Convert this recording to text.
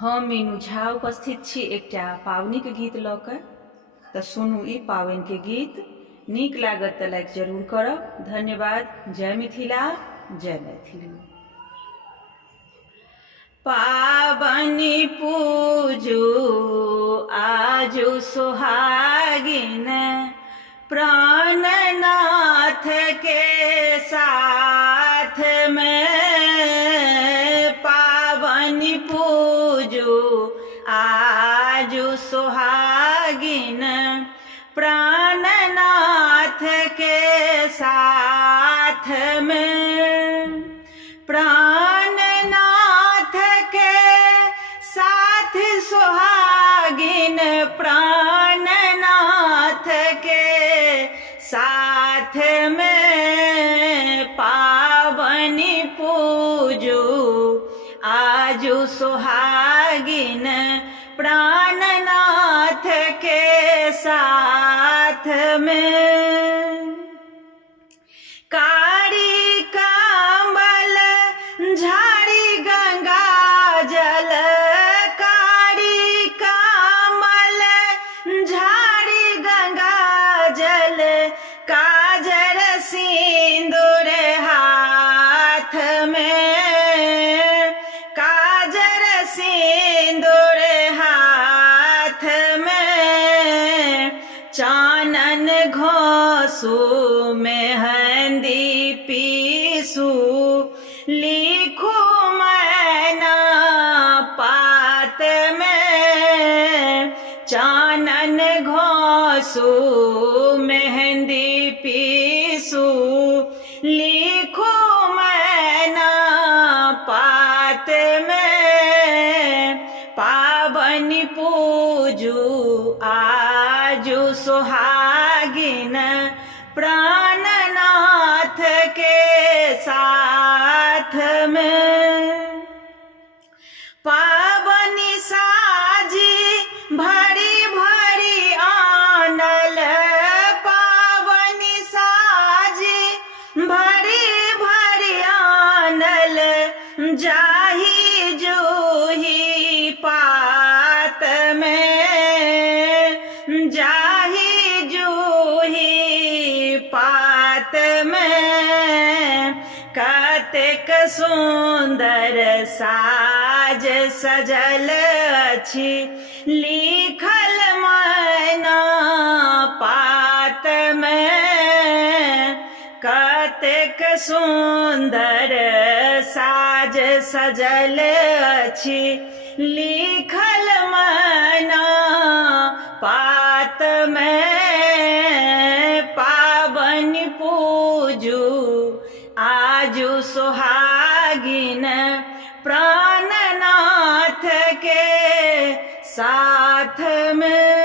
हम मीनू झा उपस्थित छी एकटा पावनीक गीत लऽ कऽ। तऽ सुनू ई पावनिके गीत। नीक लागत तऽ लाइक जरूर करब। धन्यवाद। जय मिथिला, जय मैथिली। पावनी पूजू आजु सुहागिन, प्राणनाथ के साथ में। पावनी पूजू आजु सुहागिन, प्राणनाथ के साथ में। प्राणनाथ के साथ सुहागिन, प्राणनाथ के साथ में। पावनी पूजू आजु सुहागिन, प्राणनाथ के साथ में। कारी कमल झाड़ी गंगा जल, कारी कमल झाड़ी गंगा जल। काजर सिंदूर हाथ में, काजर सिंदूर हाथ में। चानन घोसू मेहंदी पीसू, लिखू मैना पात में। चानन घोसू मेहंदी पीसू, लिखू मैना पात में। पावनी पूजू आजु सुहागिन, प्राणनाथ के साथ में। पावनी साजी भरी भरी आनल, पावनी साजी भरी भरी आनल। जाही जूही पात में, जाही जूही पात में। कतेक सुंदर साज सजल अछि, लिखल मैना पात में। कतेक सुंदर साज सजल अछि, लिखल मैना पात में। पावनी पूजू आजु सुहागिन, प्राणनाथ के साथ में।